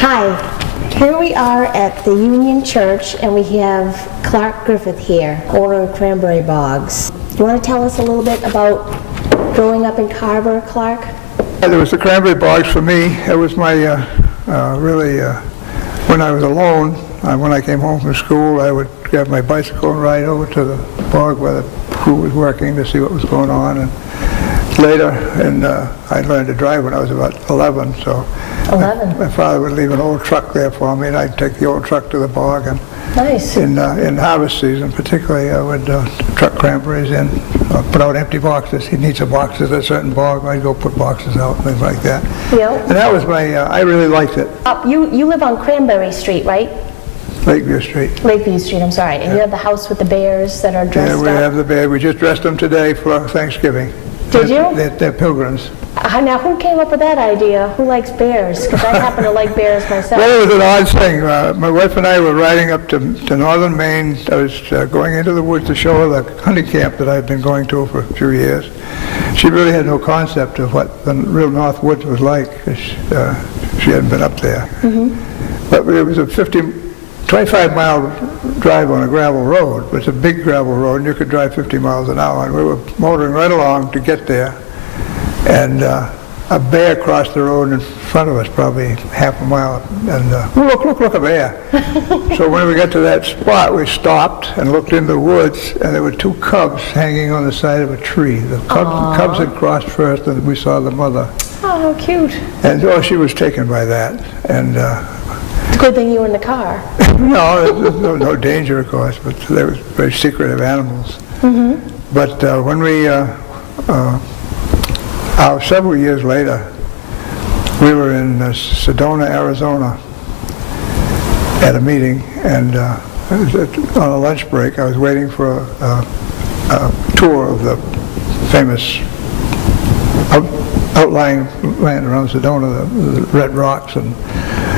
Hi, here we are at the Union Church and we have Clark Griffith here, owner of Cranberry Bogs. You want to tell us a little bit about growing up in Carver, Clark? There was the Cranberry Bogs for me. It was my, when I was alone, when I came home from school, I would grab my bicycle and ride over to the bog where the crew was working to see what was going on. And later, I learned to drive when I was about 11, so 11. My father would leave an old truck there for me, and I'd take the old truck to the bog. And nice. in harvest season, particularly, I would truck cranberries in, put out empty boxes. He needs some boxes at a certain bog. I'd go put boxes out, things like that. Yep. And that was my, I really liked it. You live on Cranberry Street, right? Lakeview Street. Lakeview Street, I'm sorry. And you have the house with the bears that are dressed up? Yeah, we have the bear. We just dressed them today for Thanksgiving. Did you? They're pilgrims. Now, who came up with that idea? Who likes bears? Because I happen to like bears myself. Well, it was an odd thing. My wife and I were riding up to northern Maine. I was going into the woods to show her the hunting camp that I'd been going to for a few years. She really had no concept of what the real North Woods was like, 'cause she hadn't been up there. Mm-hmm. But it was a 25-mile drive on a gravel road. It's a big gravel road, and you could drive 50 miles an hour. And we were motoring right along to get there. And a bear crossed the road in front of us, probably half a mile, and look, a bear. So when we got to that spot, we stopped and looked into the woods, and there were two cubs hanging on the side of a tree. The cubs had crossed first, and we saw the mother. Oh, how cute. And she was taken by that. And it's a good thing you were in the car. no, there was no danger, of course, but they were very secretive animals. Mm-hmm. But when we several years later, we were in Sedona, Arizona at a meeting, and on a lunch break, I was waiting for a tour of the famous outlying land around Sedona, the red rocks. And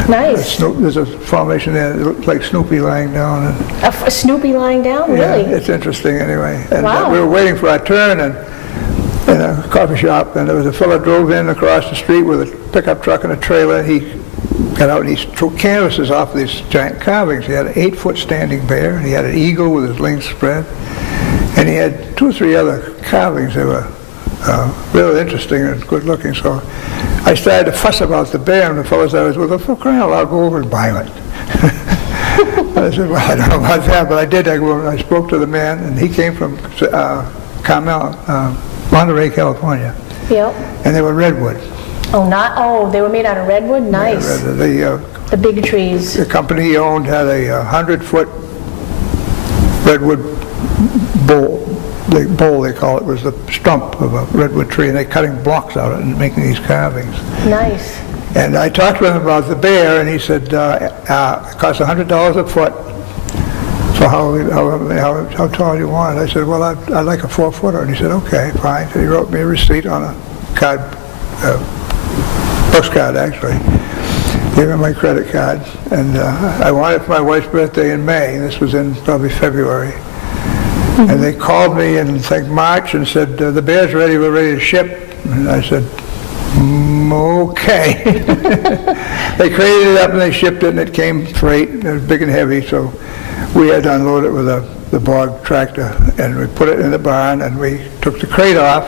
nice. There's a formation there that looks like Snoopy lying down. And a Snoopy lying down? Yeah, Really? it's interesting anyway. And wow. We were waiting for our turn, and in a coffee shop, and there was a fellow drove in across the street with a pickup truck and a trailer. He got out and he threw canvases off these giant carvings. He had an 8-foot standing bear, and he had an eagle with his wings spread, and he had 2 or 3 other carvings that were really interesting and good looking. So I started to fuss about the bear, and the fellow said, well, for crying out loud, go over and buy it. I said, well, I don't know about that, but I did. I spoke to the man, and he came from Carmel, Monterey, California. Yep. And they were redwood. They were made out of redwood? Nice. Yeah, the big trees. The company he owned had a 100-foot redwood bowl. The bowl, they call it, was the stump of a redwood tree, and they're cutting blocks out of it and making these carvings. Nice. And I talked to him about the bear, and he said, it costs $100 a foot. So how tall do you want it? I said, well, I'd like a 4-footer. And he said, okay, fine. So he wrote me a receipt on a card, postcard actually. Gave him my credit card. And I wanted it for my wife's birthday in May. This was in probably February. Mm-hmm. And they called me in, March, and said, the bear's ready, we're ready to ship. And I said, okay. They crated it up and they shipped it, and it came freight. It was big and heavy, so we had to unload it with the bog tractor, and we put it in the barn, and we took the crate off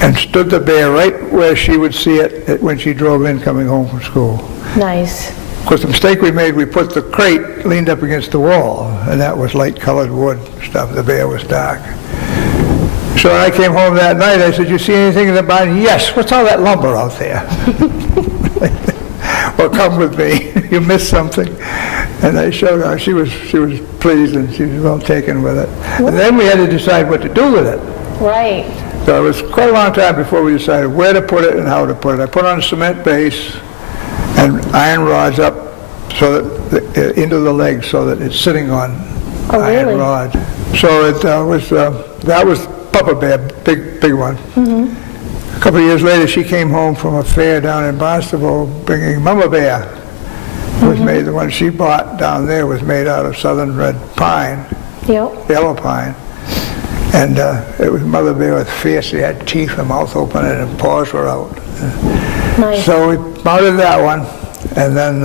and stood the bear right where she would see it when she drove in coming home from school. Nice. Of course, the mistake we made, we put the crate leaned up against the wall, and that was light-colored wood stuff. The bear was dark. So when I came home that night, I said, you see anything in the barn? Yes. What's all that lumber out there? Well, come with me. You missed something. And I showed her. She was pleased, and she was well taken with it. And then we had to decide what to do with it. Right. So it was quite a long time before we decided where to put it and how to put it. I put on a cement base and iron rods up so that into the legs, so that it's sitting on iron rods. So it that was Papa Bear, big one. Mm-hmm. A couple of years later, she came home from a fair down in Barnstable bringing Mama Bear. It was made, the one she bought down there was made out of southern red pine, yellow pine. And it was Mother Bear with fierce. She had teeth, her mouth open, and her paws were out. Nice. So we mounted that one, And then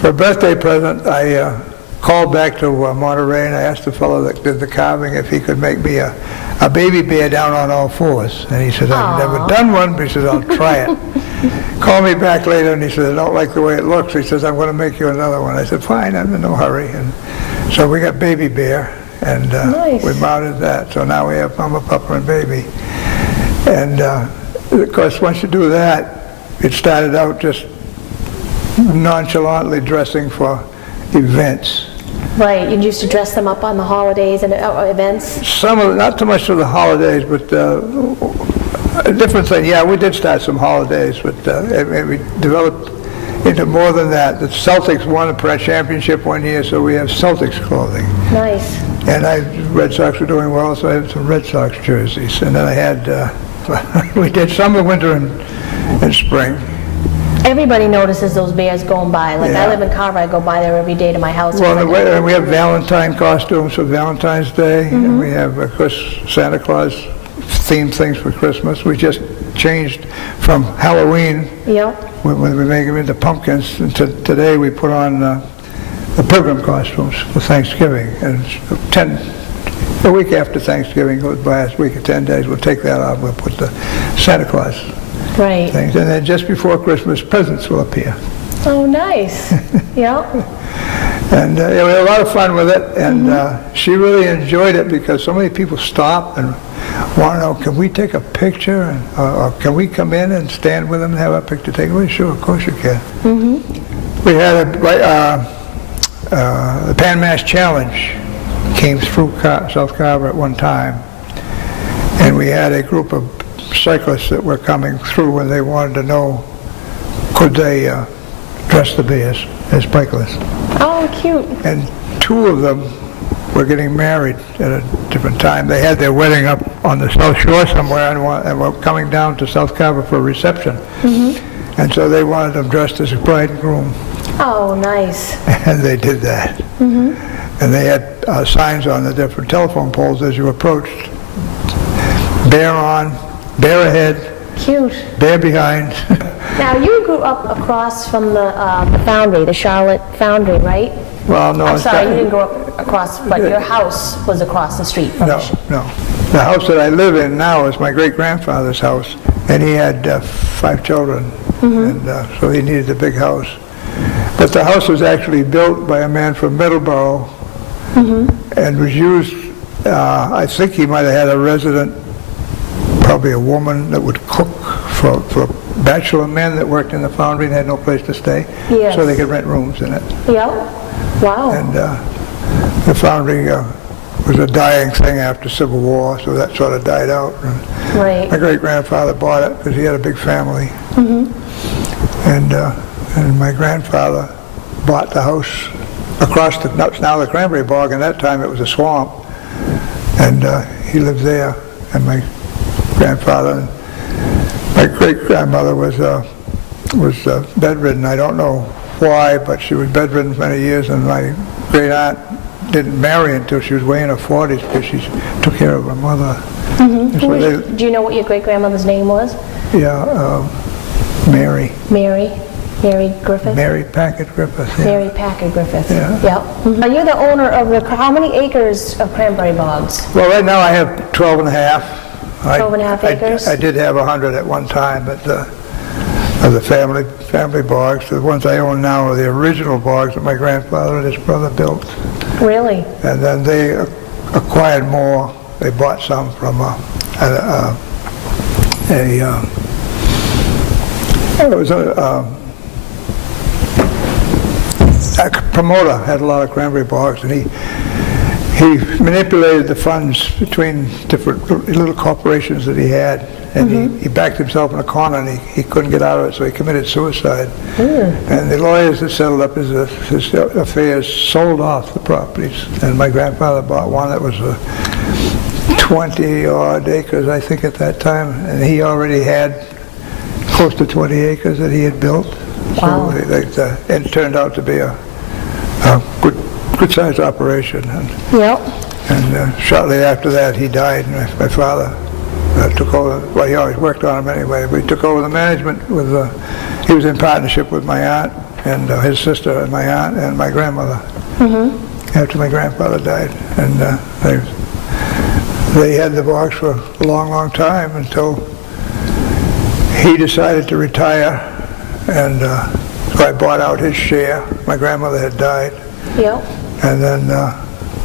for a birthday present, I called back to Monterey, and I asked the fellow that did the carving if he could make me a baby bear down on all fours. And he said, I've never done one, but he says, I'll try it. Called me back later, and he said, I don't like the way it looks. He says, I'm going to make you another one. I said, fine, I'm in no hurry. And so we got Baby Bear, and Nice. we mounted that. So now we have Mama, Papa, and Baby. And of course, once you do that, it started out just nonchalantly dressing for events. Right, you used to dress them up on the holidays and events? Some of, not so much for the holidays, but a different thing. Yeah, we did start some holidays, but we developed into more than that. The Celtics won a championship one year, so we have Celtics clothing. Nice. And Red Sox were doing well, so I had some Red Sox jerseys. And then I had, we did summer, winter, and spring. Everybody notices those bears going by. Like, Yeah. I live in Carver, I go by there every day to my house. Well, and we have Valentine costumes for Valentine's Day, and we have, of course, Santa Claus themed things for Christmas. We just changed from Halloween, Yep. when we make them into pumpkins, and today we put on the pilgrim costumes for Thanksgiving. And a week after Thanksgiving goes by, a week or 10 days, we'll take that off, we'll put the Santa Claus Right. things. And then just before Christmas, presents will appear. Oh, nice. Yep. And yeah, we had a lot of fun with it, and she really enjoyed it because so many people stop and want to know, can we take a picture, and, or can we come in and stand with them and have a picture taken? Well, sure, of course you can. We had the Pan Mass Challenge came through South Carver at one time, and we had a group of cyclists that were coming through, and they wanted to know, could they dress the bears as bikers. Oh, cute. And two of them were getting married at a different time. They had their wedding up on the South Shore somewhere, and were coming down to South Carver for a reception. And so they wanted them dressed as a bride and groom, Oh, nice. and they did that. And they had signs on the different telephone poles as you approached. Bear on, bear ahead, Cute. bear behind. Now, you grew up across from the foundry, the Charlotte foundry, right? Well, no, I'm it's sorry, not- you didn't grow up across, but your house was across the street from No, no. The house that I live in now is my great-grandfather's house, and he had 5 children, and so he needed a big house. But the house was actually built by a man from Middleborough, and was used, I think he might have had a resident, probably a woman that would cook for bachelor men that worked in the foundry and had no place to stay, Yes. so they could rent rooms in it. Yep. Wow. And the foundry was a dying thing after Civil War, so that sort of died out. And Right. my great-grandfather bought it because he had a big family. And my grandfather bought the house across now the Cranberry Bog, and that time it was a swamp. And he lived there, and my grandfather and my great-grandmother was bedridden. I don't know why, but she was bedridden for many years, and my great-aunt didn't marry until she was way in her 40s because she took care of her mother. And so Do you know what your great-grandmother's name was? Mary. Mary Griffith? Mary Packard Griffith. Yeah. Mary Packard Griffith. Yeah. Yep. Now, you're the owner of how many acres of cranberry bogs? Well, right now I have 12 and a half. 12 and a half acres? I did have 100 at one time, but of the family bogs. The ones I own now are the original bogs that my grandfather and his brother built. Really? And then they acquired more. They bought some from a promoter had a lot of cranberry bogs, and he manipulated the funds between different little corporations that he had, and he backed himself in a corner, and he couldn't get out of it, so he committed suicide. And the lawyers that settled up his affairs sold off the properties, and my grandfather bought one that was 20-odd acres, I think, at that time, and he already had close to 20 acres that he had built. Wow. So it turned out to be a good-sized operation. Yep. And shortly after that, he died, and my father took over. Well, he always worked on him anyway, but he took over the management with he was in partnership with my aunt and his sister and my aunt and my grandmother. After my grandfather died, and they had the bogs for a long, long time until he decided to retire, and so I bought out his share. My grandmother had died. Yep. And then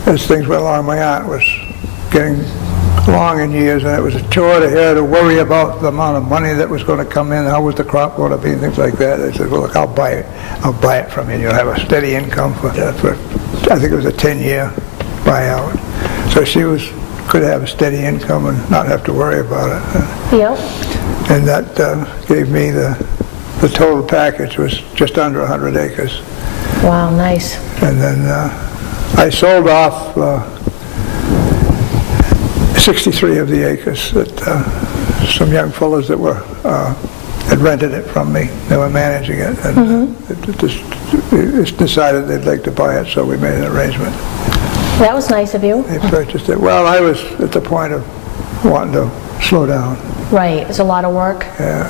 as things went along, my aunt was getting along in years, and it was a chore to her to worry about the amount of money that was going to come in, how was the crop going to be, and things like that. I said, well, look, I'll buy it from you. You'll have a steady income for I think it was a 10-year buyout. So she could have a steady income and not have to worry about it. Yep. And that gave me the total package was just under 100 acres. Wow, nice. And then I sold off 63 of the acres that some young fellows that were had rented it from me. They were managing it, and it's decided they'd like to buy it, so we made an arrangement. That was nice of you. They purchased it. Well, I was at the point of wanting to slow down. Right, it's a lot of work. Yeah.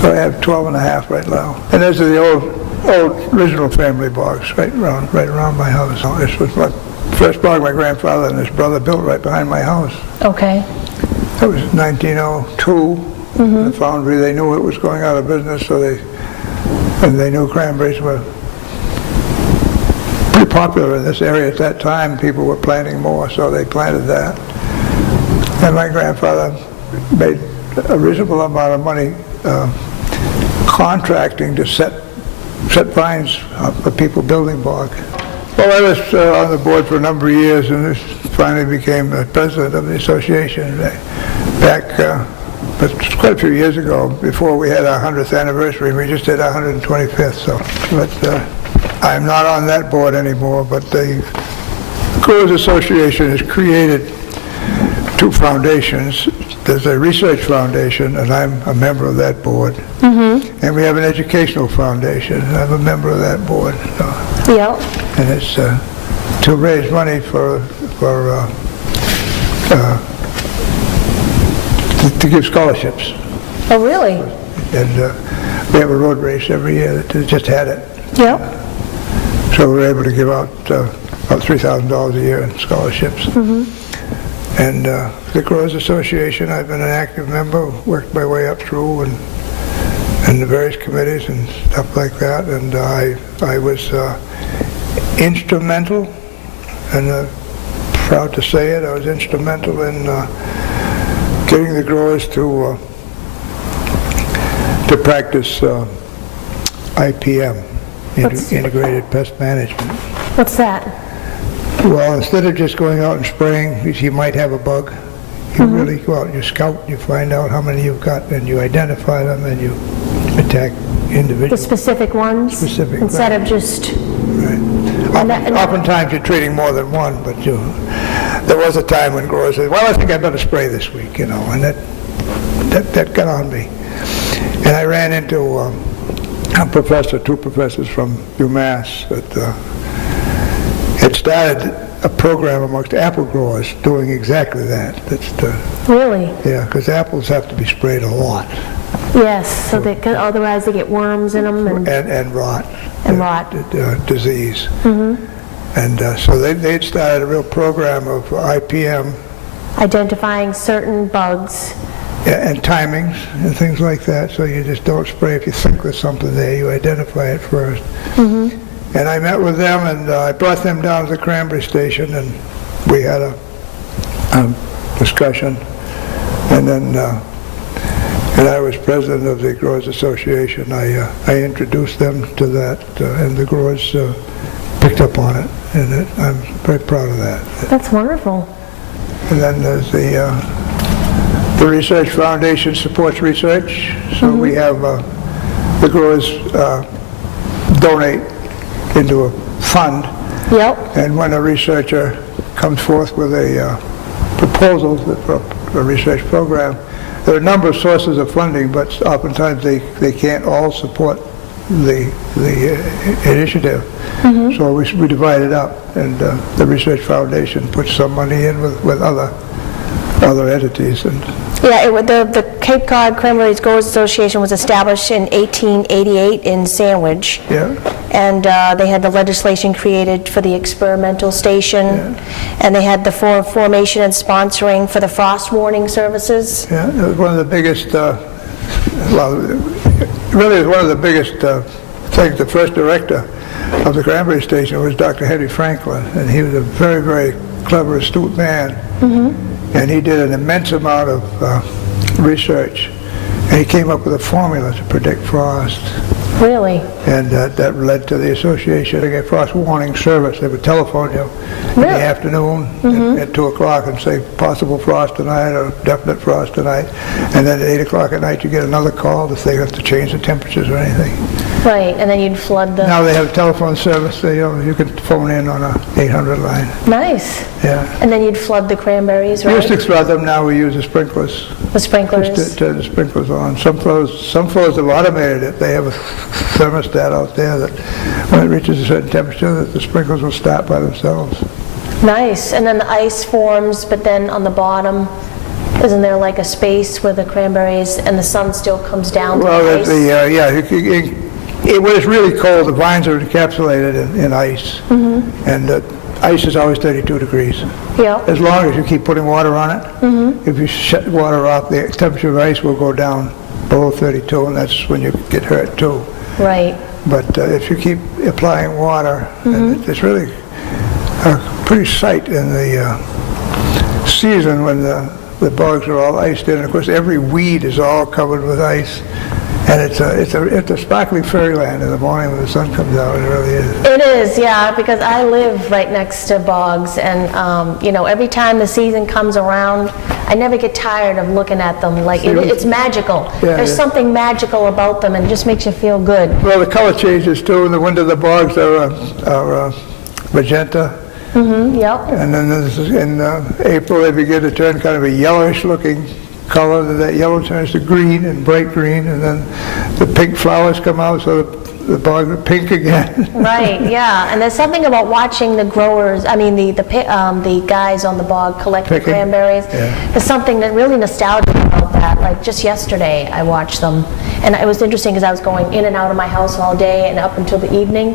So I have 12 and a half right now. And those are the old original family bogs right around my house. This was my first bog my grandfather and his brother built right behind my house. Okay. That was 1902. The foundry, they knew it was going out of business, so they knew cranberries were pretty popular in this area at that time. People were planting more, so they planted that. And my grandfather made a reasonable amount of money contracting to set vines for people building bog. Well, I was on the board for a number of years, and finally became the president of the association back. But quite a few years ago, before we had our 100th anniversary. We just did our 125th. So, but I'm not on that board anymore. But the Growers Association has created two foundations. There's a research foundation, and I'm a member of that board. And we have an educational foundation, and I'm a member of that board. So. Yep. And it's to raise money to give scholarships. Oh, really? And we have a road race every year that just had it. Yep. So we're able to give out about $3,000 a year in scholarships. And the Growers Association, I've been an active member, worked my way up through and the various committees and stuff like that. And I was instrumental, and proud to say it, I was instrumental in getting the growers to practice IPM, Integrated Pest Management. What's that? Well, instead of just going out and spraying, you might have a bug. You really go out and you scout, you find out how many you've got, and you identify them, and you attack individuals. The specific ones? Specific, instead right. of just... Right. Oftentimes you're treating more than one, but there was a time when growers said, well, I think I better spray this week, and that got on me. And I ran into two professors from UMass that had started a program amongst apple growers doing exactly that. Really? Yeah, because apples have to be sprayed a lot. Yes, so otherwise they get worms in them and rot. And rot. Disease. And so they'd started a real program of IPM. Identifying certain bugs. Yeah, and timings and things like that. So you just don't spray if you think there's something there. You identify it first. And I met with them, and I brought them down to the Cranberry station, and we had a discussion. And then, and I was president of the Growers Association. I introduced them to that, and the growers picked up on it, and I'm very proud of that. That's wonderful. And then there's the Research Foundation supports research, so we have the growers donate into a fund. Yep. And when a researcher comes forth with a proposal for a research program, there are a number of sources of funding, but oftentimes they can't all support the initiative. So we divide it up, and the Research Foundation puts some money in with other other entities. And Yeah, the Cape Cod Cranberries Growers Association was established in 1888 in Sandwich. yeah, And they had the legislation created for the experimental station, and they had the formation and sponsoring for the frost warning services. yeah, it was one of the biggest, well, really it was one of the biggest things. The first director of the Cranberry Station was Dr. Henry Franklin, and he was a very, very clever, astute man. And he did an immense amount of research, and he came up with a formula to predict frost. Really? And that led to the association to get frost warning service. They would telephone you in the afternoon at 2 o'clock and say possible frost tonight or definite frost tonight. And then at 8 o'clock at night you get another call if they have to change the temperatures or anything. Right, and then you'd flood the... Now they have telephone service. They, you can phone in on a 800 line. Nice. Yeah. And then you'd flood the cranberries, We right? used to flood them. Now we use the sprinklers. The sprinklers. Just to turn the sprinklers on. Some floors have automated it. They have a thermostat out there that when it reaches a certain temperature, that the sprinklers will start by themselves. Nice. And then the ice forms, but then on the bottom, isn't there like a space where the cranberries and the sun still comes down to the Well, ice? when it's really cold, the vines are encapsulated in ice, and the ice is always 32 degrees. Yeah. As long as you keep putting water on it. If you shut water off, the temperature of ice will go down below 32, and that's when you get hurt too. Right. But if you keep applying water, and it's really a pretty sight in the season when the bogs are all iced in. Of course, every weed is all covered with ice. And it's a sparkling fairyland in the morning when the sun comes out. It really is. It is, yeah, because I live right next to bogs, and you know, every time the season comes around, I never get tired of looking at them. Like it's magical. Yeah, There's something magical about them, and it just makes you feel good. Well, the color changes too. In the winter, the bogs are magenta. Yep. And then in April, they begin to turn kind of a yellowish-looking color. That yellow turns to green and bright green, and then the pink flowers come out, so the bogs are pink again. Right. Yeah. And there's something about watching the growers. I mean, the guys on the bog collect the Picking? cranberries. Yeah. There's something that really nostalgic about that. Like just yesterday, I watched them, and it was interesting because I was going in and out of my house all day and up until the evening,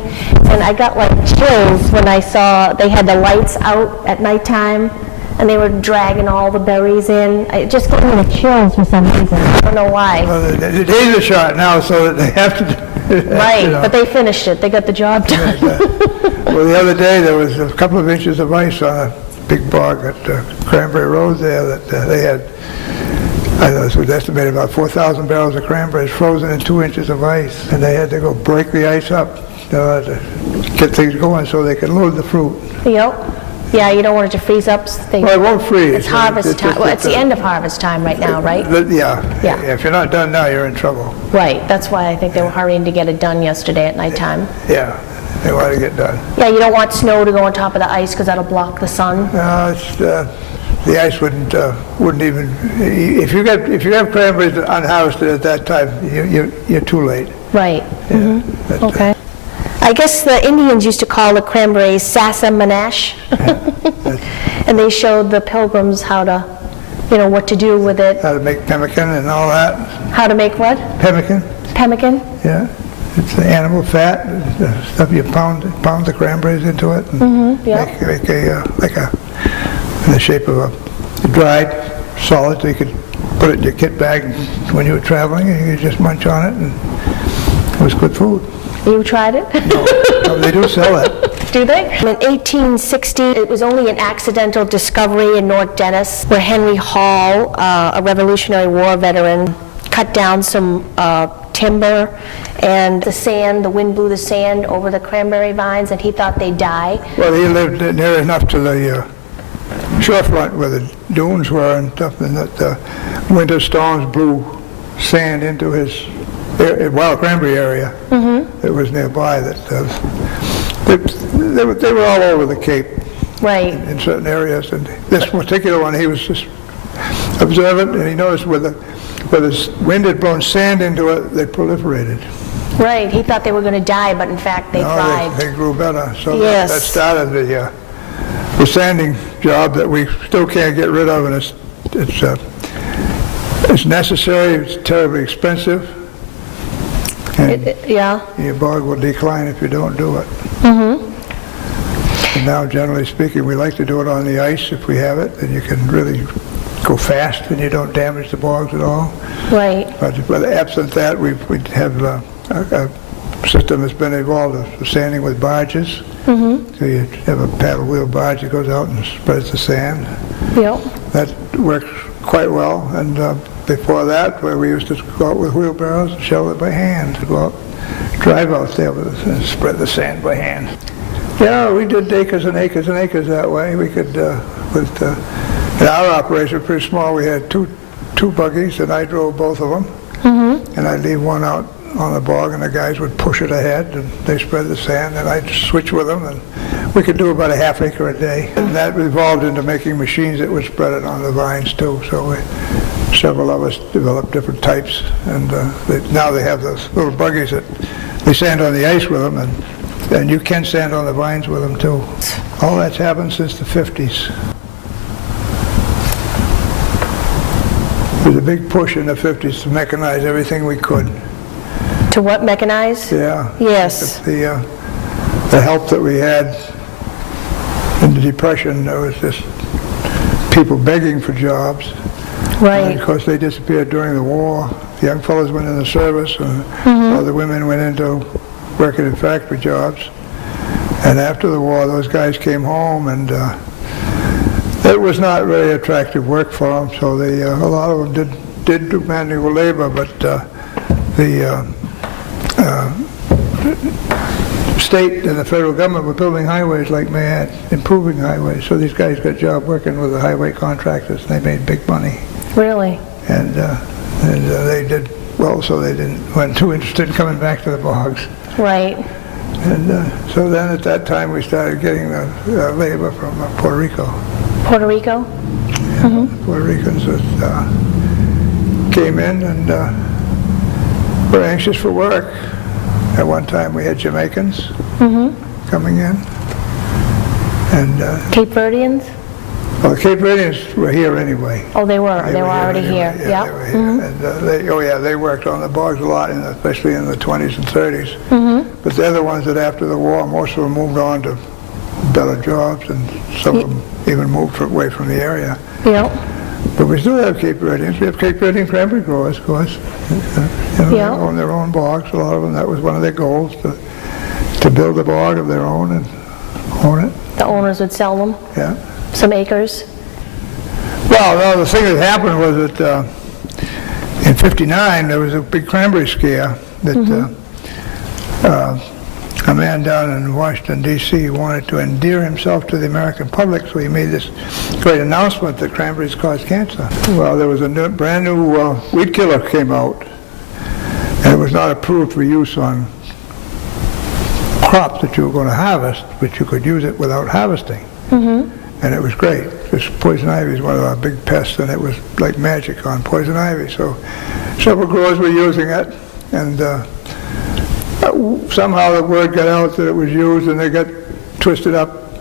and I got like chills when I saw they had the lights out at nighttime. And they were dragging all the berries in. It just gave me the chills for some reason. I don't know why. Well, the days are short now, so that they have to. Right, but they finished it. They got the job done. Well, the other day there was a couple of inches of ice on a big bog at Cranberry Road there that they had. I know it was estimated about 4,000 barrels of cranberries frozen in 2 inches of ice, and they had to go break the ice up to get things going so they could load the fruit. Yep. Yeah, you don't want it to freeze up. Well, it won't freeze. It's harvest time. Well, it's the end of harvest time right now, right? Yeah. If you're not done now, you're in trouble. Right. That's why I think they were hurrying to get it done yesterday at nighttime. Yeah, they want to get done. Yeah, you don't want snow to go on top of the ice because that'll block the sun. No, the ice wouldn't even. If you have cranberries unharvested at that time, you're too late. Right. Yeah, Okay. I guess the Indians used to call the cranberries sasa manash. And they showed the pilgrims how to, what to do with it. How to make pemmican and all that. How to make what? Pemmican. Pemmican? Yeah. It's the animal fat, the stuff you pound the cranberries into it and yeah. make in the shape of a dried solid, so you could put it in your kit bag when you were traveling and you could just munch on it, and it was good food. You tried it? No, they do sell it. Do they? In 1860, it was only an accidental discovery in North Dennis where Henry Hall, a Revolutionary War veteran, cut down some timber, and the wind blew the sand over the cranberry vines, and he thought they'd die. Well, he lived near enough to the shorefront where the dunes were and stuff, and that winter storms blew sand into his wild cranberry area that was nearby. They were all over the Cape, Right. in certain areas, and this particular one, he was just observant, and he noticed where the wind had blown sand into it, they proliferated. Right. He thought they were going to die, but in fact they thrived. They grew better. So Yes. that started the sanding job that we still can't get rid of, and it's It's necessary, it's terribly expensive, and Yeah. your bog will decline if you don't do it. And now, generally speaking, we like to do it on the ice if we have it, then you can really go fast and you don't damage the bogs at all. Right. But absent that, we have a system that's been evolved of sanding with barges. So you have a paddle wheel barge that goes out and spreads the sand. Yep. That works quite well. And before that, where we used to go out with wheelbarrows and shovel it by hand, to go out, drive out there and spread the sand by hand. Yeah, we did acres and acres and acres that way. We could, and our operation was pretty small. We had two buggies, and I drove both of them. And I'd leave one out on the bog, and the guys would push it ahead, and they spread the sand, and I'd switch with them, and we could do about a half acre a day. And that evolved into making machines that would spread it on the vines too. So several of us developed different types, and now they have those little buggies that they sand on the ice with them, and you can sand on the vines with them too. All that's happened since the 50s. There was a big push in the 50s to mechanize everything we could. To what, mechanize? Yeah. Yes. The help that we had in the Depression, there was just people begging for jobs. Right. And of course, they disappeared during the war. The young fellows went in the service, and other women went into working in factory jobs. And after the war, those guys came home, and it was not really attractive work for them. So a lot of them did do manual labor, but the state and the federal government were building highways like mad, improving highways. So these guys got a job working with the highway contractors, and they made big money. Really? And they did well, so they weren't too interested in coming back to the bogs. Right. And so then at that time we started getting the labor from Puerto Rico. Puerto Rico? Yeah, Puerto Ricans that came in and were anxious for work. At one time we had Jamaicans coming in. And Cape Verdeans? well, the Cape Verdeans were here anyway. Oh, they were. They were already anyway. here. Yeah, they were here. And they worked on the bogs a lot, especially in the 20s and 30s. But they're the ones that after the war, most of them moved on to better jobs, and some of them even moved away from the area. Yep. But we still have Cape Verdeans. We have Cape Verdean cranberry growers, of course. They own their own bogs. A lot of them, that was one of their goals, to build a bog of their own and own it. The owners would sell them? Yeah. Some acres? Well, no, the thing that happened was that in '59 there was a big cranberry scare that a man down in Washington, D.C. wanted to endear himself to the American public, so he made this great announcement that cranberries cause cancer. Well, there was a brand new weed killer came out, and it was not approved for use on crops that you were going to harvest, but you could use it without harvesting. And it was great, because poison ivy is one of our big pests, and it was like magic on poison ivy. So several growers were using it, and somehow the word got out that it was used, and they got twisted up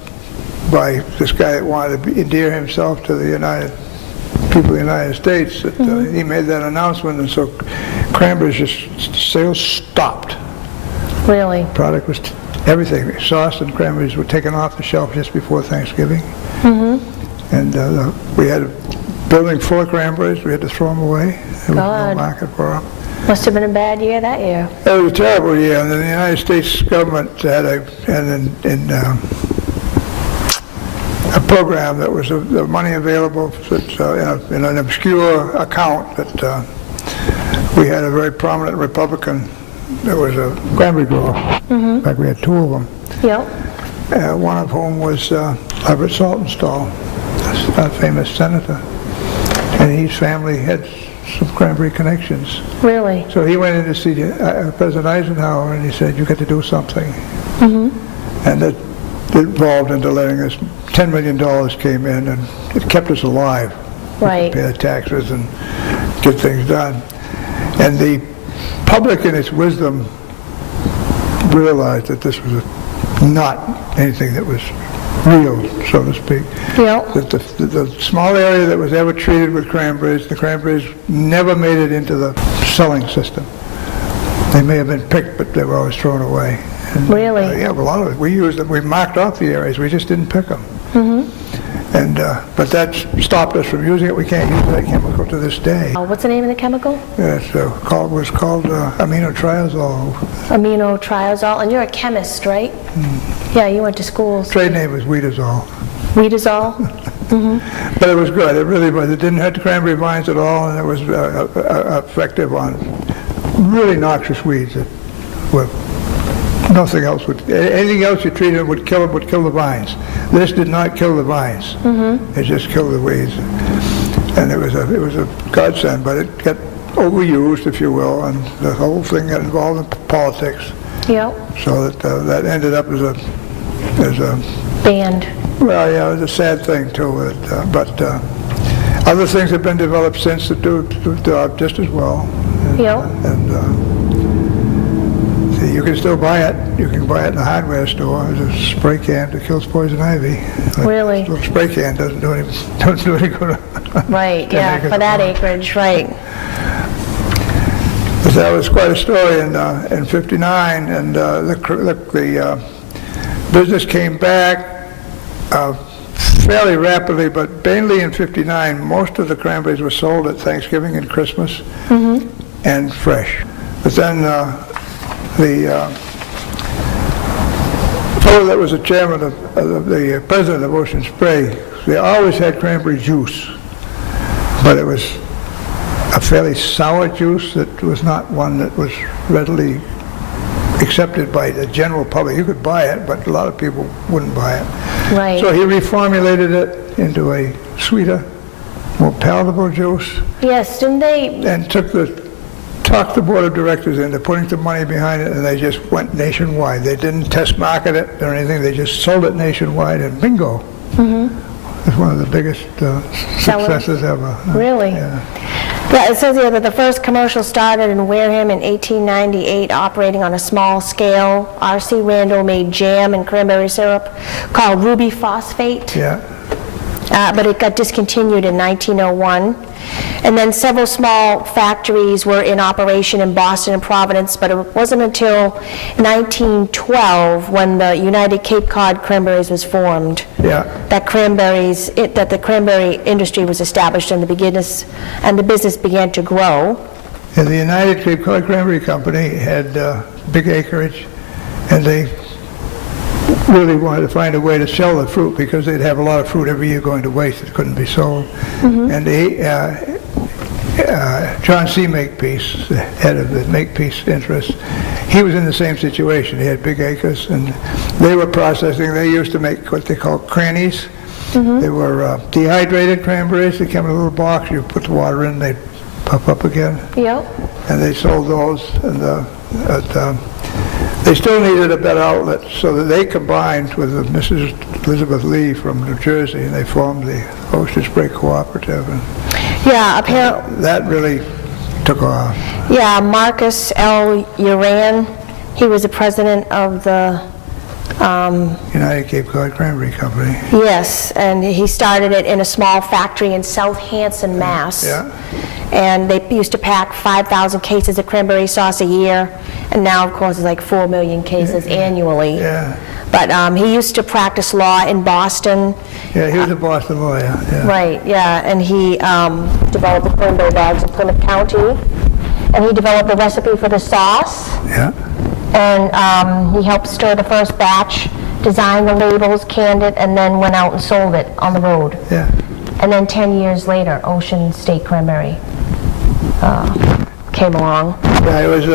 by this guy that wanted to endear himself to the people of the United States. That, he made that announcement, and so cranberries sales stopped. Really? Product was everything. Sauce and cranberries were taken off the shelf just before Thanksgiving. And we had a building full of cranberries. We had to throw them away. There was no market for them. Must have been a bad year that year. It was a terrible year, and then the United States government had a program that was the money available in an obscure account that we had a very prominent Republican that was a cranberry grower. In fact, we had two of them. Yep. One of whom was Albert Saltonstall, a famous senator, and his family had some cranberry connections. Really? So he went in to see President Eisenhower, and he said, "You got to do something." And it evolved into letting us, $10 million came in, and it kept us alive. Right. Pay the taxes and get things done. And the public, in its wisdom, realized that this was not anything that was real, so to speak. Yep. That the small area that was ever treated with cranberries, the cranberries never made it into the selling system. They may have been picked, but they were always thrown away. And, Really? yeah, a lot of it. We used them. We marked off the areas. We just didn't pick them. And but that stopped us from using it. We can't use that chemical to this day. What's the name of the chemical? It's was called aminotriazole. Aminotriazole. And you're a chemist, right? Yeah, you went to school. Trade name was Weedazole. Weedazole? But it was good. It really was. It didn't hurt the cranberry vines at all, and it was effective on really noxious weeds that were nothing else would. Anything else you treated would kill the vines. This did not kill the vines. It just killed the weeds, and it was a godsend. But it got overused, if you will, and the whole thing got involved in politics. Yep. So that ended up as a Banned. well, yeah, it was a sad thing too. But other things have been developed since that do just as well. Yep. And see, you can still buy it. You can buy it in a hardware store. There's a spray can that kills poison ivy. Really? A little spray can doesn't do any good. Right, yeah, for that acreage, right. But that was quite a story in '59, and the business came back fairly rapidly, but mainly in '59. Most of the cranberries were sold at Thanksgiving and Christmas, and fresh. But then the fellow that was the chairman of the president of Ocean Spray, they always had cranberry juice, but it was a fairly sour juice that was not one that was readily accepted by the general public. You could buy it, but a lot of people wouldn't buy it. Right. So he reformulated it into a sweeter, more palatable juice, Yes, didn't they? and talked the board of directors into putting some money behind it, and they just went nationwide. They didn't test market it or anything. They just sold it nationwide, and bingo. It's one of the biggest successes ever. Really? Yeah. Yeah, it says here that the first commercial started in Wareham in 1898, operating on a small scale. R.C. Randall made jam and cranberry syrup called ruby phosphate, Yeah. but it got discontinued in 1901. And then several small factories were in operation in Boston and Providence, but it wasn't until 1912 when the United Cape Cod Cranberries was formed. Yeah. That the cranberry industry was established and the business began to grow. And the United Cape Cod Cranberry Company had big acreage, and they really wanted to find a way to sell the fruit because they'd have a lot of fruit every year going to waste that couldn't be sold. And John C. Makepeace, the head of the Makepeace interest, he was in the same situation. He had big acres, and they were processing. They used to make what they call crannies. They were dehydrated cranberries. They came in a little box. You put the water in, they'd puff up again. Yep. And they sold those, and they still needed a better outlet, so that they combined with Mrs. Elizabeth Lee from New Jersey, and they formed the Ocean Spray Cooperative. And Yeah, apparently. that really took off. Yeah, Marcus L. Uran, he was the president of the, United Cape Cod Cranberry Company. yes, and he started it in a small factory in South Hanson, Mass. Yeah. And they used to pack 5,000 cases of cranberry sauce a year, and now, of course, it's like 4 million cases annually. Yeah. But he used to practice law in Boston. Yeah, he was a Boston lawyer. Yeah. Right, yeah, and he developed the cranberry bags in Plymouth County, and he developed the recipe for the sauce, Yeah. and he helped stir the first batch, designed the labels, canned it, and then went out and sold it on the road. Yeah. And then 10 years later, Ocean State Cranberry came along. Yeah, it was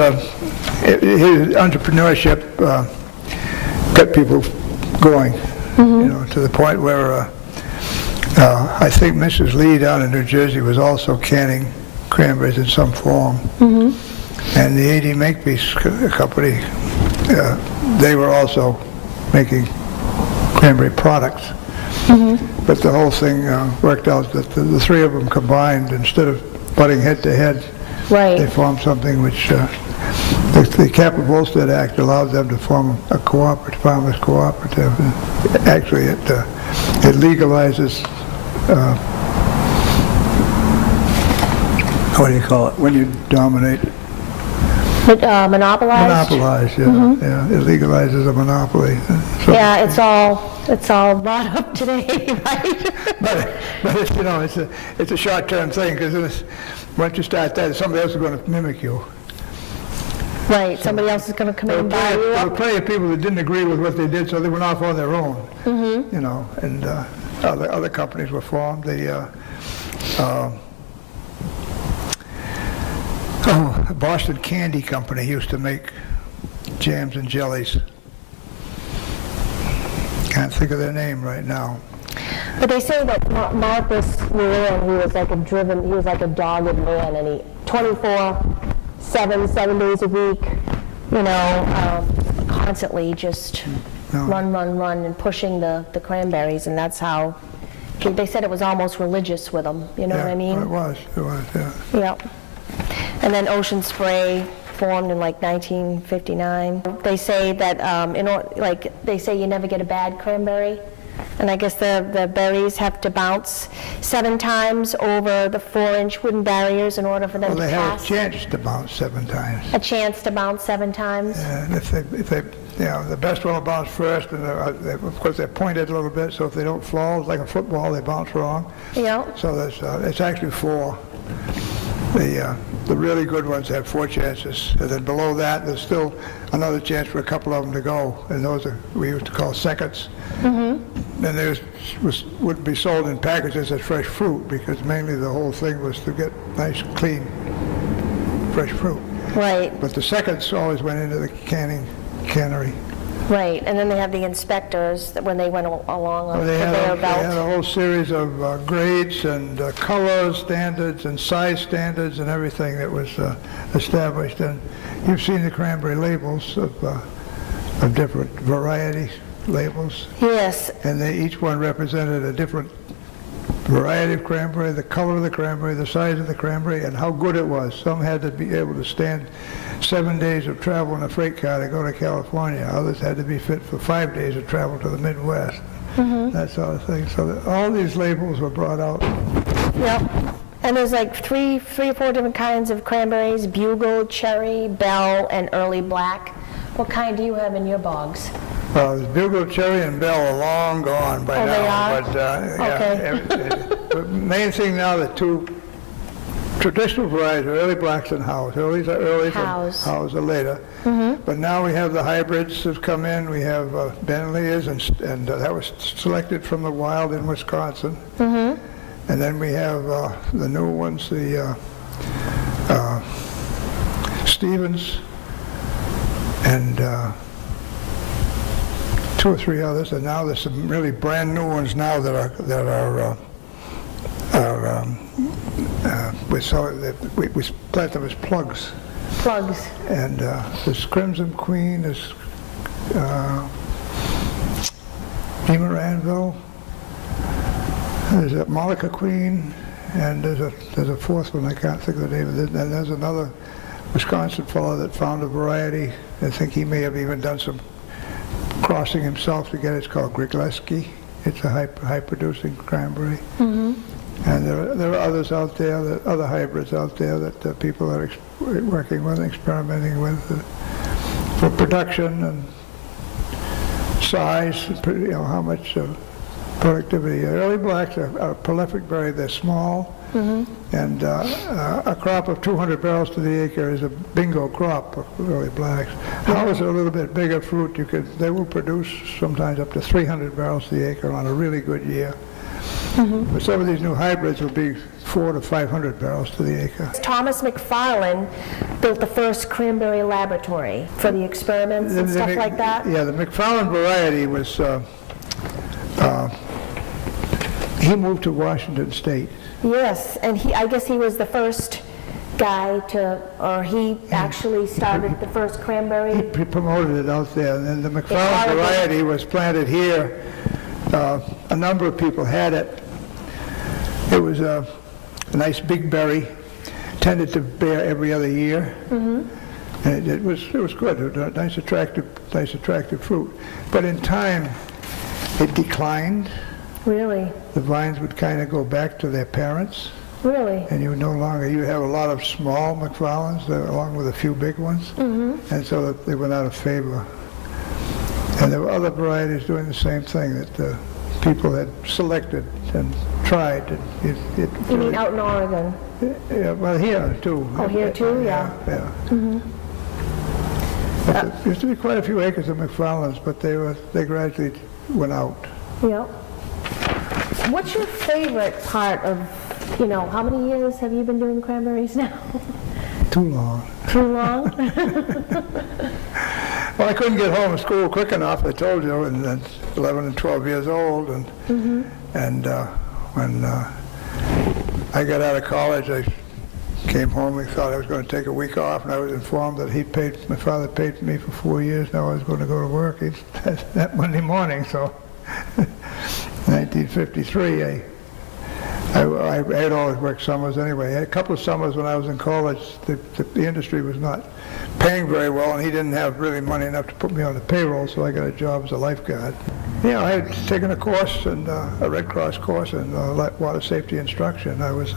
his entrepreneurship got people going, to the point where I think Mrs. Lee down in New Jersey was also canning cranberries in some form. And the A.D. Makepeace company, they were also making cranberry products. But the whole thing worked out that the three of them combined, instead of butting head to head, Right. they formed something which the the Capital Volstead Act allowed them to form a cooperative, farmers cooperative. Actually, it legalizes, what do you call it, when you dominate? Monopolized? Monopolize, yeah, yeah. It legalizes a monopoly. So, Yeah, it's all brought up today, right? but it's, you know, it's a short-term thing, because once you start that, somebody else is going to mimic you. Right, somebody else is going to come in and buy you There were up. plenty of people that didn't agree with what they did, so they went off on their own. You know, and other companies were formed. The Boston Candy Company used to make jams and jellies. Can't think of their name right now. But they say that Marcus Llewellyn, he was like a dogged man, and he 7 days a week, you know, constantly just run, and pushing the cranberries, and that's how, they said it was almost religious with them, you know what I mean? It was, yeah. Yep. And then Ocean Spray formed in like 1959. They say that, they say you never get a bad cranberry. And I guess the berries have to bounce 7 times over the 4-inch wooden barriers in order for them to Well, they pass. have a chance to bounce 7 times. A chance to bounce 7 times? And if they, you know, the best one will bounce first, and of course they're pointed a little bit, so if they don't fall, it's like a football, they bounce wrong. Yeah. So there's, it's actually 4. The really good ones have 4 chances, and then below that, there's still another chance for a couple of them to go, and those are, we used to call seconds. And they wouldn't be sold in packages as fresh fruit, because mainly the whole thing was to get nice, clean, fresh fruit. Right, But the seconds always went into the cannery. right. And then they have the inspectors that when they went along on the They had conveyor they had belt. a whole series of grades and color standards and size standards and everything that was established. And you've seen the cranberry labels of different variety labels, Yes, and each one represented a different variety of cranberry, the color of the cranberry, the size of the cranberry, and how good it was. Some had to be able to stand 7 days of travel in a freight car to go to California. Others had to be fit for 5 days of travel to the Midwest, that sort of thing. So all these labels were brought out. yep. And there's like three or four different kinds of cranberries: Bugle, Cherry, Bell, and Early Black. What kind do you have in your bogs? Bugle, Cherry, and Bell are long gone by Oh, now. they are? But Okay. the main thing now, the 2 traditional varieties are Early Blacks and House. Early's are early, House. House are later. But now we have the hybrids have come in. We have Bentley's, and that was selected from the wild in Wisconsin. And then we have the new ones, the Stevens, and 2 or 3 others, and now there's some really brand new ones now that we plant them as plugs. Plugs. And there's Crimson Queen, there's Emeranville, there's a Malacca Queen, and there's a 4th one, I can't think of the name of it, and there's another Wisconsin fellow that found a variety. I think he may have even done some crossing himself to get it. It's called Grigleski. It's a high-producing cranberry. And there are others out there, other hybrids out there that people are working with, experimenting with for production and size, you know, how much productivity. Early blacks are a prolific berry. They're small, and a crop of 200 barrels to the acre is a bingo crop of early blacks. House are a little bit bigger fruit. They will produce sometimes up to 300 barrels to the acre on a really good year. But some of these new hybrids will be 400 to 500 barrels to the acre. Thomas McFarlane built the first cranberry laboratory for the experiments and stuff like that. Yeah, the McFarlane variety was, he moved to Washington State. Yes, and I guess he was the first guy or he actually started the first cranberry. He promoted it out there, and then the McFarlane variety was planted here. A number of people had it. It was a nice big berry, tended to bear every other year. And it was good. It was a nice attractive fruit. But in time, it declined. Really? The vines would kind of go back to their parents. Really? And you have a lot of small McFarlands along with a few big ones. And so they went out of favor. And there were other varieties doing the same thing that people had selected and tried. You mean out in Oregon? Yeah, well, here too. Oh, here too? Yeah. But there used to be quite a few acres of McFarlands, but they gradually went out. Yeah. What's your favorite part of, how many years have you been doing cranberries now? Too long. Too long? Well, I couldn't get home from school quick enough, I told you, and at 11 and 12 years old. And when I got out of college, I came home and thought I was going to take a week off, and I was informed that my father paid for me for 4 years. Now I was going to go to work that Monday morning, so 1953, I had always worked summers anyway. I had a couple of summers when I was in college. The industry was not paying very well, and he didn't have really money enough to put me on the payroll, so I got a job as a lifeguard. Yeah, I had taken a course, and a Red Cross course in water safety instruction. I was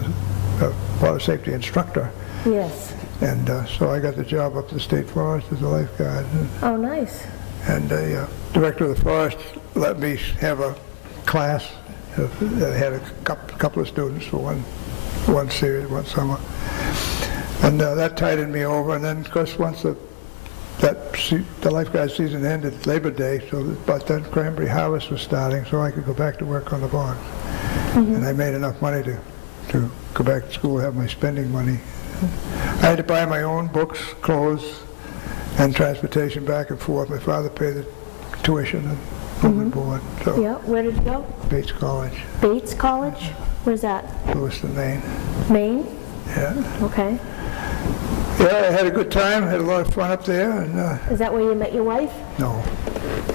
a water safety instructor. Yes. And so I got the job up at the State Forest as a lifeguard. Oh, nice. And the director of the forest let me have a class that had a couple of students for one series, one summer. And that tided me over. And then, of course, once the lifeguard season ended, Labor Day, but then cranberry harvest was starting, so I could go back to work on the bogs. And I made enough money to go back to school, have my spending money. I had to buy my own books, clothes, and transportation back and forth. My father paid the tuition and room and board. So Yeah, where did you go? Bates College, Bates College? Where's that? Lewiston, Maine. Maine? Yeah. Okay. Yeah, I had a good time. Had a lot of fun up there. And Is that where you met your wife? no,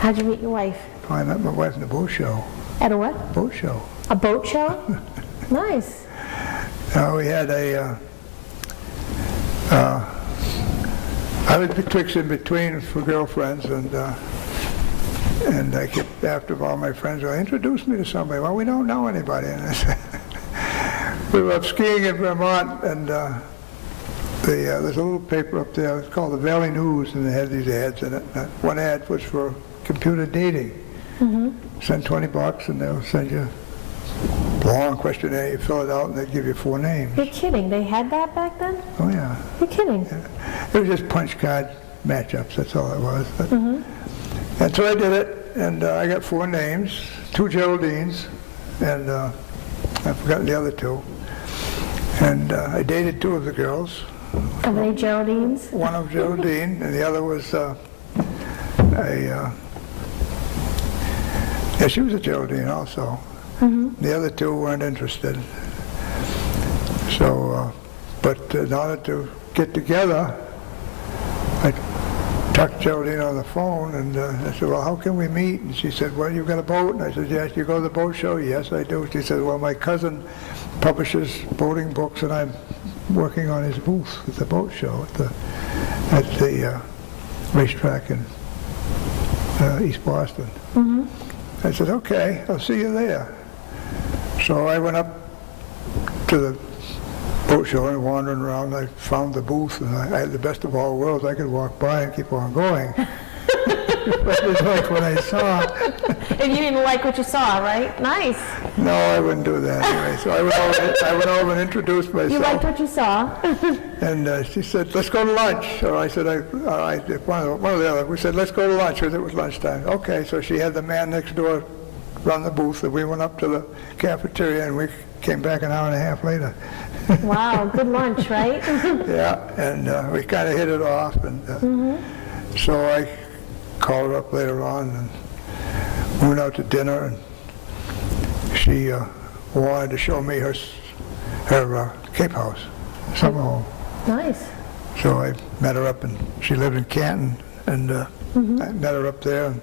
How'd you meet your wife? I met my wife in the boat show. At a what? Boat show. A boat show? Nice. We had I was betwixt in between for girlfriends, and I kept after all my friends. Well, introduce me to somebody. Well, we don't know anybody. And I said, we were up skiing in Vermont, and there's a little paper up there. It's called the Valley News, and they had these ads in it. And one ad was for computer dating. Send $20, and they'll send you a long questionnaire. You fill it out, and they give you 4 names. You're kidding. They had that back then? Oh yeah. You're kidding. It was just punch card matchups. That's all it was. But, and so I did it, and I got 4 names, 2 Geraldines, and I've forgotten the other 2. And I dated 2 of the girls. Are they Geraldines? One of Geraldine, and the other was yeah, she was a Geraldine also. The other 2 weren't interested. So, but in order to get together, I talked to Geraldine on the phone, and I said, well, how can we meet? And she said, well, you've got a boat? And I said, yes. You go to the boat show? Yes, I do. She said, well, my cousin publishes boating books, and I'm working on his booth at the boat show at the racetrack in East Boston. I said, okay, I'll see you there. So I went up to the boat show and wandering around. I found the booth, and I had the best of all worlds. I could walk by and keep on going. But it was like what I saw. And you didn't like what you saw, right? Nice. No, I wouldn't do that anyway. So I went over and introduced myself. You liked what you saw? And she said, let's go to lunch. So I said, all right, one or the other. We said, let's go to lunch, because it was lunchtime. Okay, so she had the man next door run the booth, and we went up to the cafeteria, and we came back an hour and a half later. Wow, good lunch, right? Yeah, and we kind of hit it off, and so I called her up later on, and we went out to dinner, and she wanted to show me her Cape House, summer home. Nice. So I met her up, and she lived in Canton, and I met her up there, and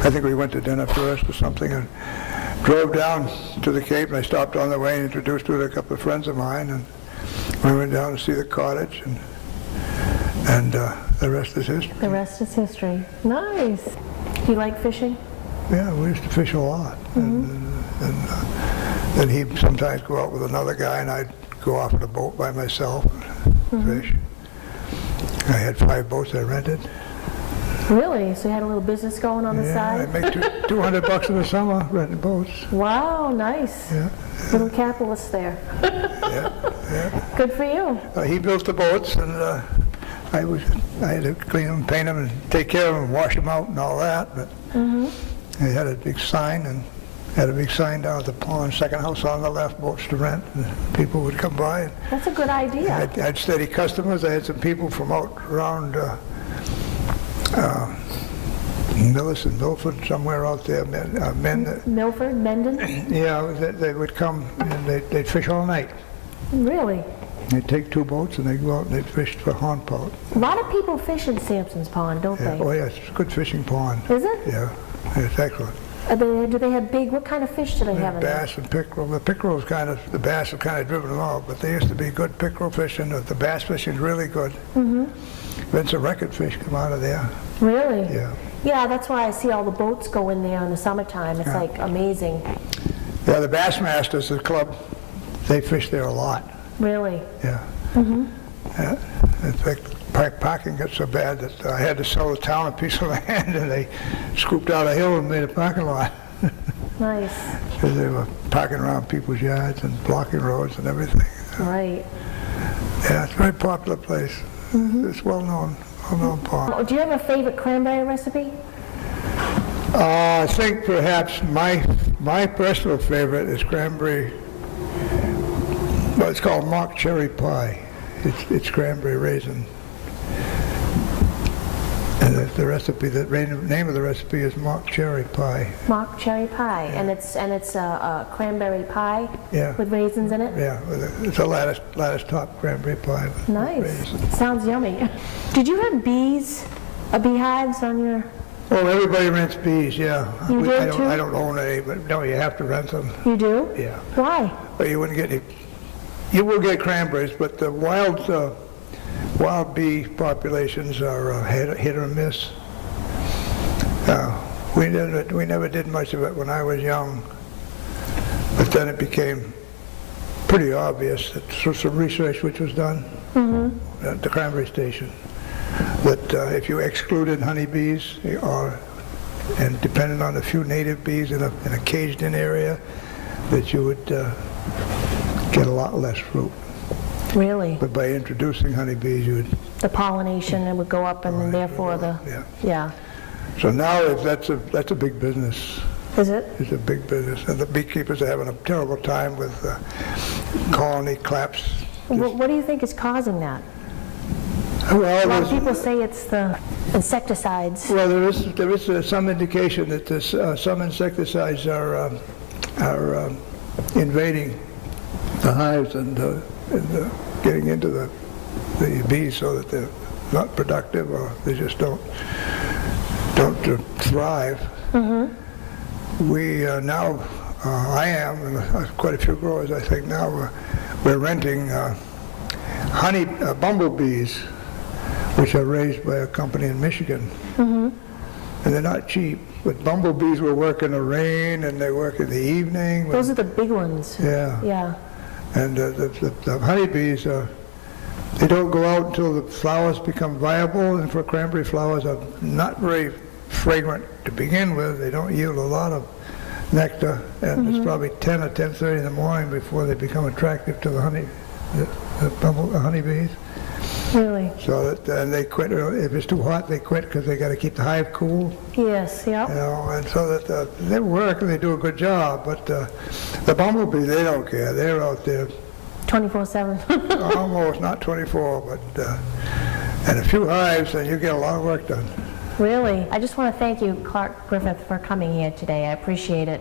I think we went to dinner first or something, and drove down to the Cape, and I stopped on the way and introduced her to a couple of friends of mine, and we went down to see the cottage, and And the rest is history. The rest is history. Nice. Do you like fishing? Yeah, we used to fish a lot. And then he'd sometimes go out with another guy, and I'd go off in a boat by myself and fish. I had 5 boats I rented. Really? So you had a little business going on the Yeah, side? I make $200 in the summer renting boats. Wow, nice. Yeah, Little capitalist there. yeah. Good for you. He built the boats, and I had to clean them, paint them, and take care of them, wash them out, and all that. But he had a big sign, and had a big sign down at the pond, second house on the left, boats to rent. And people would come by. And That's a good idea. I had steady customers. I had some people from out around Millis and Milford, somewhere out there, men that, Milford, Mendon? yeah, they would come and they'd fish all night. Really? They'd take 2 boats and they'd go out and they'd fish for hornpout. A lot of people fish in Sampson's Pond, don't Yeah. they? Oh, yes, it's a good fishing pond. Is it? Yeah, it's excellent. Do they have big, what kind of fish do they have in there? Bass and pickerel. The pickerel's the bass have kind of driven them out, but they used to be good pickerel fishing. The bass fishing's really good. Been some record fish come out of there. Really? Yeah. Yeah, that's why I see all the boats go in there in the summertime. It's like amazing. Yeah, the Bassmasters, the club, they fish there a lot. Really? Yeah. Yeah. In fact, parking got so bad that I had to sell the town a piece of land, and they scooped out a hill and made a parking lot. Nice. Because they were parking around people's yards and blocking roads and everything. Right. Yeah, it's a very popular place. It's well-known pond. Oh, do you have a favorite cranberry recipe? I think perhaps my personal favorite is cranberry. Well, it's called mock cherry pie. It's cranberry raisin. And the recipe, the name of the recipe is mock cherry pie. Mock cherry pie, and it's a cranberry pie Yeah. with raisins in it. Yeah, it's a lattice top cranberry pie. With Nice. raisins. Sounds yummy. Did you have beehives on your? Well, everybody rents bees. Yeah. You do too? I don't own any, but no, you have to rent them. You do? Yeah. Why? But you wouldn't get any. You will get cranberries, but the wild bee populations are hit or miss. We never did much of it when I was young, but then it became pretty obvious that through some research which was done at the Cranberry Station, that if you excluded honeybees and depended on a few native bees in a caged-in area, that you would get a lot less fruit. Really? But by introducing honeybees, you would. The pollination, it would go up, and then therefore yeah. So now that's a big business. Is it? It's a big business, and the beekeepers are having a terrible time with colony collapse. What do you think is causing that? Well, A lot of people say it's the insecticides. well, there is some indication that some insecticides are invading the hives and getting into the bees so that they're not productive or they just don't thrive. We now, I am, and quite a few growers, I think now, we're renting bumblebees, which are raised by a company in Michigan. And they're not cheap, but bumblebees will work in the rain and they work in the evening. Those are the big ones. Yeah. Yeah. And the honeybees, they don't go out until the flowers become viable, and for cranberry flowers are not very fragrant to begin with. They don't yield a lot of nectar, and it's probably 10 or 10:30 in the morning before they become attractive to the honeybees. Really? So that, and they quit, if it's too hot, they quit because they got to keep the hive cool. Yes, yeah. You know, and so that they work and they do a good job, but the bumblebee, they don't care. They're out there 24/7. almost, not 24, but and a few hives, and you get a lot of work done. Really? I just want to thank you, Clark Griffith, for coming here today. I appreciate it.